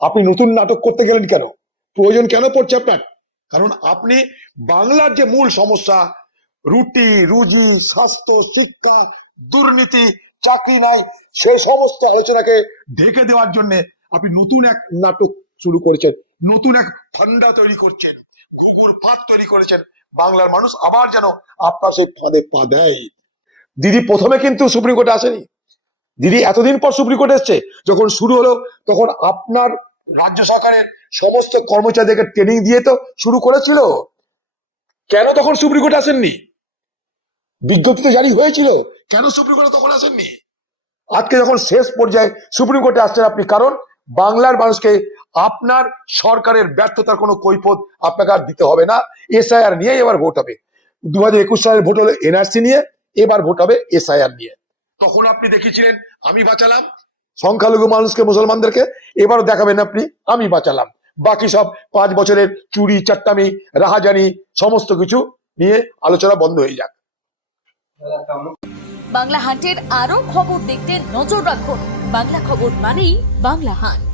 আপনি নতুন নাটক করতে গেলেন কেন? প্রয়োজন কেন পড়ছে আপনার? কারণ আপনি বাংলার যে মূল সমস্যা, রুটি রুজি, স্বাস্থ্য, শিক্ষা, দুর্নীতি, চাকরি নাই, সেই সমস্ত আলোচনাকে ঢেকে দেওয়ার জন্য আপনি নতুন এক নাটক শুরু করেছেন, নতুন এক ফান্ডা তৈরি করছেন, ঘুঘুর ফাঁদ তৈরি করেছেন। বাংলার মানুষ আবার যেন আপনার সেই ফাঁদে পা দেয়। দিদি প্রথমে কিন্তু সুপ্রিম কোর্টে আসেনি। দিদি এতদিন পর সুপ্রিম কোর্টে এসছে। যখন শুরু হলো তখন আপনার রাজ্য সরকারের সমস্ত কর্মচারীদেরকে ট্রেনিং দিয়ে তো শুরু করেছিল। কেন তখন সুপ্রিম কোর্টে আসেননি? বিজ্ঞপ্তি তো জারি হয়েছিল, কেন সুপ্রিম কোর্টে তখন আসেননি? আজকে যখন শেষ পর্যায়ে সুপ্রিম কোর্টে আসছেন আপনি, কারণ বাংলার মানুষকে আপনার সরকারের ব্যর্থতার কোনো কৈফিয়ত আপনাকে আর দিতে হবে না। এসআইআর নিয়ে এবার ভোট হবে। 2021 সালের ভোট হলো এনআরসি নিয়ে, এবার ভোট হবে এসআইআর নিয়ে। তখন আপনি দেখিয়েছিলেন আমি বাঁচালাম সংখ্যালঘু মানুষকে, মুসলমানদেরকে। এবারও দেখাবেন আপনি আমি বাঁচালাম। বাকি সব 5 বছরের চুরি চাট্টামি রাহাজানি সমস্ত কিছু নিয়ে আলোচনা বন্ধ হয়ে যাক। বাংলা হান্টের আরো খবর দেখতে নজর রাখুন। বাংলা খবর মানেই বাংলা হান্ট।